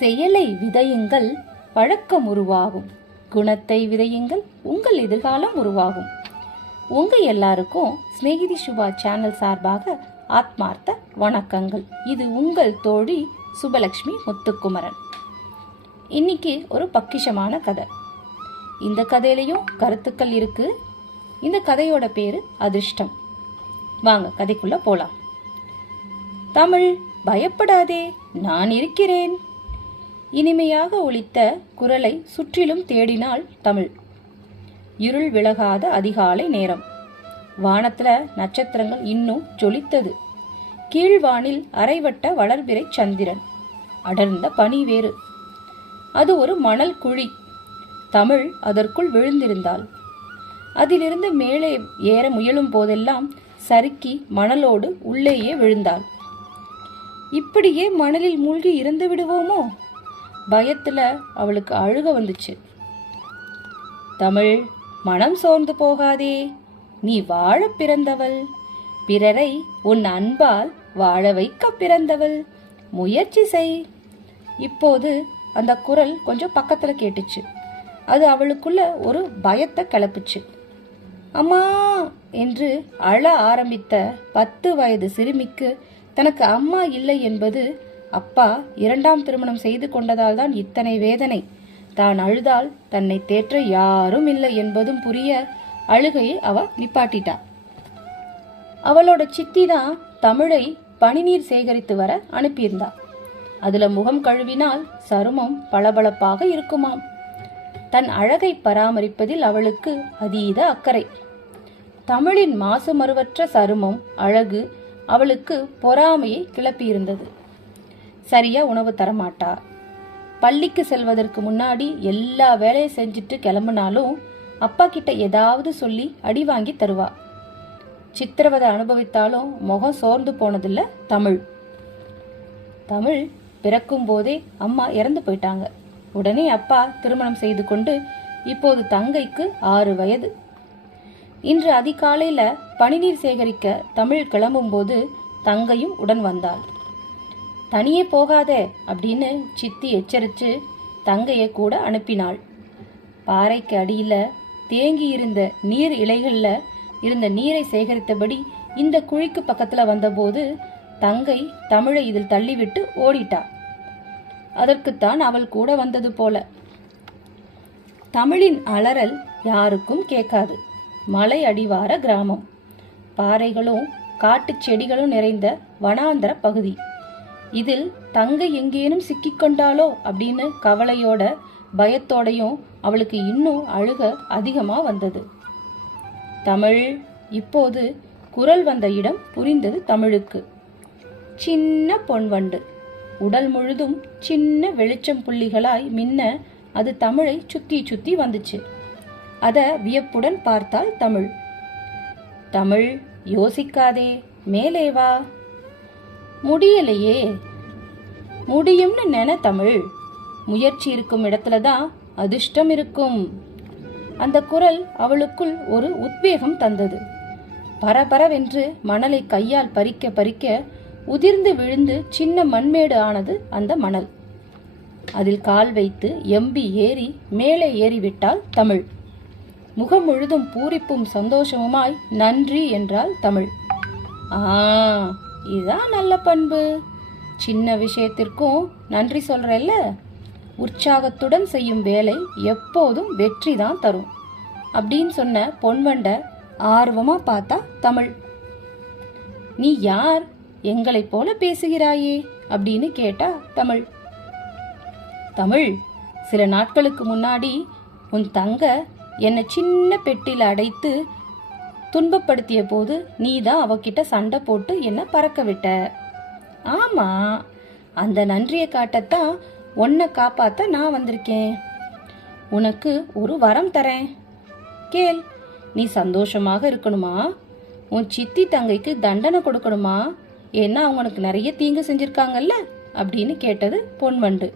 செயலை விதையுங்கள், பழக்கம் உருவாகும். குணத்தை விதையுங்கள், உங்கள் எதிர்காலம் உருவாகும். உங்க எல்லாருக்கும் ஸ்நேகிதி சுபா சேனல் சார்பாக ஆத்மார்த்த வணக்கங்கள். இது உங்கள் தோழி சுபலட்சுமி முத்துக்குமரன். இன்னைக்கு ஒரு பக்கிஷமான கதை. இந்த கதையிலையும் கருத்துக்கள் இருக்கு. இந்த கதையோட பேரு அதிர்ஷ்டம். வாங்க கதைக்குள்ள போலாம். தமிழ், பயப்படாதே, நான் இருக்கிறேன். இனிமையாக ஒலித்த குரலை சுற்றிலும் தேடினாள் தமிழ். இருள் விலகாத அதிகாலை நேரம். வானத்துல நட்சத்திரங்கள் இன்னும் ஜொலித்தது. கீழ்வானில் அரைவட்ட வளர்பிறை சந்திரன், அடர்ந்த பனி வேறு. அது ஒரு மணல் குழி. தமிழ் அதற்குள் விழுந்திருந்தாள். அதிலிருந்து மேலே ஏற முயலும் போதெல்லாம் சறுக்கி மணலோடு உள்ளேயே விழுந்தாள். இப்படியே மணலில் மூழ்கி இறந்து விடுவோமோ? பயத்துல அவளுக்கு அழுக வந்துச்சு. தமிழ், மனம் சோர்ந்து போகாதே, நீ வாழ பிறந்தவள். பிறரை உன் அன்பால் வாழ வைக்க பிறந்தவள். முயற்சி செய். இப்போது அந்த குரல் கொஞ்சம் பக்கத்துல கேட்டுச்சு. அது அவளுக்குள்ள ஒரு பயத்தை கிளப்புச்சு. அம்மா என்று அழ ஆரம்பித்த 10 வயது சிறுமிக்கு தனக்கு அம்மா இல்லை என்பது, அப்பா 2ஆம் திருமணம் செய்து கொண்டதால் தான் இத்தனை வேதனை, தான் அழுதால் தன்னை தேற்ற யாரும் இல்லை என்பதும் புரிய அழுகையை அவ நிப்பாட்டிட்டா. அவளோட சித்தி தான் தமிழை பனிநீர் சேகரித்து வர அனுப்பியிருந்தா. அதுல முகம் கழுவினால் சருமம் பளபளப்பாக இருக்குமாம். தன் அழகை பராமரிப்பதில் அவளுக்கு அதீத அக்கறை. தமிழின் மாசு மறுவற்ற சருமம், அழகு அவளுக்கு பொறாமையை கிளப்பியிருந்தது. சரியா உணவு தரமாட்டா. பள்ளிக்கு செல்வதற்கு முன்னாடி எல்லா வேலையை செஞ்சுட்டு கிளம்புனாலும் அப்பா கிட்ட ஏதாவது சொல்லி அடி வாங்கி தருவா. சித்திரவதை அனுபவித்தாலும் முகம் சோர்ந்து போனதில்ல தமிழ். தமிழ் பிறக்கும் போதே அம்மா இறந்து போயிட்டாங்க. உடனே அப்பா திருமணம் செய்து கொண்டு இப்போது தங்கைக்கு 6 வயது. இன்று அதிகாலையில பனிநீர் சேகரிக்க தமிழ் கிளம்பும் போது தங்கையும் உடன் வந்தாள். தனியே போகாதே அப்படின்னு சித்தி எச்சரித்து தங்கையை கூட அனுப்பினாள். பாறைக்கு அடியில தேங்கி இருந்த நீர் இலைகள்ல இருந்த நீரை சேகரித்தபடி இந்த குழிக்கு பக்கத்துல வந்தபோது தங்கை தமிழை இதில் தள்ளிவிட்டு ஓடிட்டா. அதற்குத்தான் அவள் கூட வந்தது போல. தமிழின் அலறல் யாருக்கும் கேட்காது. மலை அடிவார கிராமம், பாறைகளும் காட்டு செடிகளும் நிறைந்த வனாந்தர பகுதி. இதில் தங்கை எங்கேனும் சிக்கிக்கொண்டாலோ அப்படின்னு கவலையோட பயத்தோடையும் அவளுக்கு இன்னும் அழுக அதிகமா வந்தது. தமிழ், இப்போது குரல் வந்த இடம் புரிந்தது தமிழுக்கு. சின்ன பொன்வண்டு, உடல் முழுதும் சின்ன வெளிச்சம் புள்ளிகளாய் மின்ன அது தமிழை சுத்தி சுத்தி வந்துச்சு. அத வியப்புடன் பார்த்தாள் தமிழ். தமிழ், யோசிக்காதே, மேலே வா. முடியலையே. முடியும்னு நினை தமிழ். முயற்சி இருக்கும் இடத்துலதான் அதிர்ஷ்டம் இருக்கும். அந்த குரல் அவளுக்குள் ஒரு உத்வேகம் தந்தது. பரபரவென்று மணலை கையால் பறிக்க பறிக்க உதிர்ந்து விழுந்து சின்ன மண்மேடு ஆனது அந்த மணல். அதில் கால் வைத்து எம்பி ஏறி மேலே ஏறிவிட்டாள் தமிழ். முகம் முழுதும் பூரிப்பும் சந்தோஷமுமாய் நன்றி என்றாள் தமிழ். இதான் நல்ல பண்பு. சின்ன விஷயத்திற்கும் நன்றி சொல்றல்ல. உற்சாகத்துடன் செய்யும் வேலை எப்போதும் வெற்றி தான் தரும் அப்படின்னு சொன்ன பொன்வண்ட ஆர்வமா பார்த்தா தமிழ். நீ யார்? எங்களை போல பேசுகிறாயே அப்படின்னு கேட்டா தமிழ். தமிழ், சில நாட்களுக்கு முன்னாடி உன் தங்க என்னை சின்ன பெட்டில அடைத்து துன்பப்படுத்திய போது நீதான் அவகிட்ட சண்டை போட்டு என்ன பறக்க விட்ட. ஆமா, அந்த நன்றியை காட்டத்தான் உன்னை காப்பாத்த நான் வந்திருக்கேன். உனக்கு ஒரு வரம் தரேன், கேள். நீ சந்தோஷமாக இருக்கணுமா? உன் சித்தி தங்கைக்கு தண்டனை கொடுக்கணுமா? ஏன்னா அவங்களுக்கு நிறைய தீங்கு செஞ்சிருக்காங்கல்ல அப்படின்னு கேட்டது பொன்வண்டு.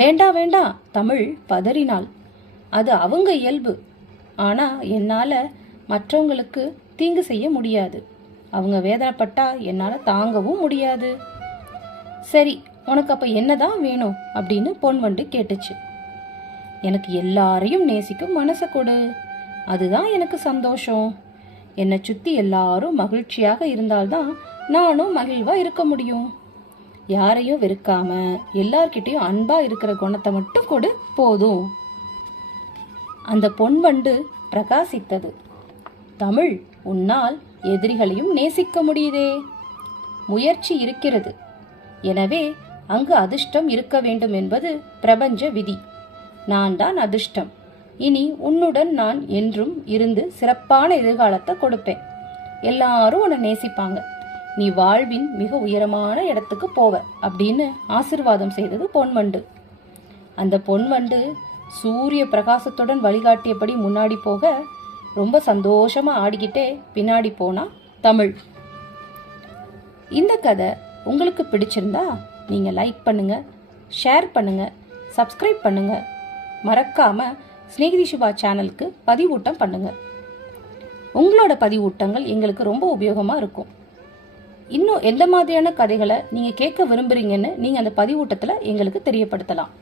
வேண்டாம் வேண்டாம், தமிழ் பதறினாள். அது அவங்க இயல்பு. ஆனா என்னால மற்றவங்களுக்கு தீங்கு செய்ய முடியாது. அவங்க வேதனைப்பட்டா என்னால தாங்கவும் முடியாது. சரி, உனக்கு அப்ப என்னதான் வேணும் அப்படின்னு பொன் வண்டு கேட்டுச்சு. எனக்கு எல்லாரையும் நேசிக்கும் மனசை கொடு, அதுதான் எனக்கு சந்தோஷம். என்னை சுத்தி எல்லாரும் மகிழ்ச்சியாக இருந்தால்தான் நானும் மகிழ்வா இருக்க முடியும். யாரையும் வெறுக்காம எல்லார்கிட்டையும் அன்பா இருக்கிற குணத்தை மட்டும் கொடு போதும். அந்த பொன் வண்டு பிரகாசித்தது. தமிழ், உன்னால் எதிரிகளையும் நேசிக்க முடியுதே. முயற்சி இருக்கிறது, எனவே அங்கு அதிர்ஷ்டம் இருக்க வேண்டும் என்பது பிரபஞ்ச விதி. நான் தான் அதிர்ஷ்டம். இனி உன்னுடன் நான் என்றும் இருந்து சிறப்பான எதிர்காலத்தை கொடுப்பேன். எல்லாரும் உன்னை நேசிப்பாங்க. நீ வாழ்வின் மிக உயரமான இடத்துக்கு போவ அப்படின்னு ஆசிர்வாதம் செய்தது பொன்வண்டு. அந்த பொன்வண்டு சூரிய பிரகாசத்துடன் வழிகாட்டியபடி முன்னாடி போக ரொம்ப சந்தோஷமா ஆடிக்கிட்டே பின்னாடி போனா தமிழ். இந்த கதை உங்களுக்கு பிடிச்சிருந்தா நீங்க லைக் பண்ணுங்க, ஷேர் பண்ணுங்க, சப்ஸ்கிரைப் பண்ணுங்க. மறக்காம ஸ்நேகிதி சுபா சேனலுக்கு பதிவூட்டம் பண்ணுங்க. உங்களோட பதிவூட்டங்கள் எங்களுக்கு ரொம்ப உபயோகமா இருக்கும். இன்னும் எந்த மாதிரியான கதைகளை நீங்க கேட்க விரும்புறீங்கன்னு நீங்க அந்த பதிவூட்டத்துல எங்களுக்கு தெரியப்படுத்தலாம்.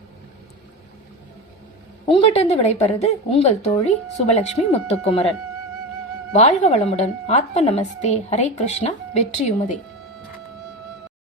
உங்கள்கிட்ட விடைபெறுவது உங்கள் தோழி சுபலட்சுமி முத்துக்குமரன். வாழ்க வளமுடன். ஆத்ம நமஸ்தே. ஹரே கிருஷ்ணா. வெற்றியுமுதே.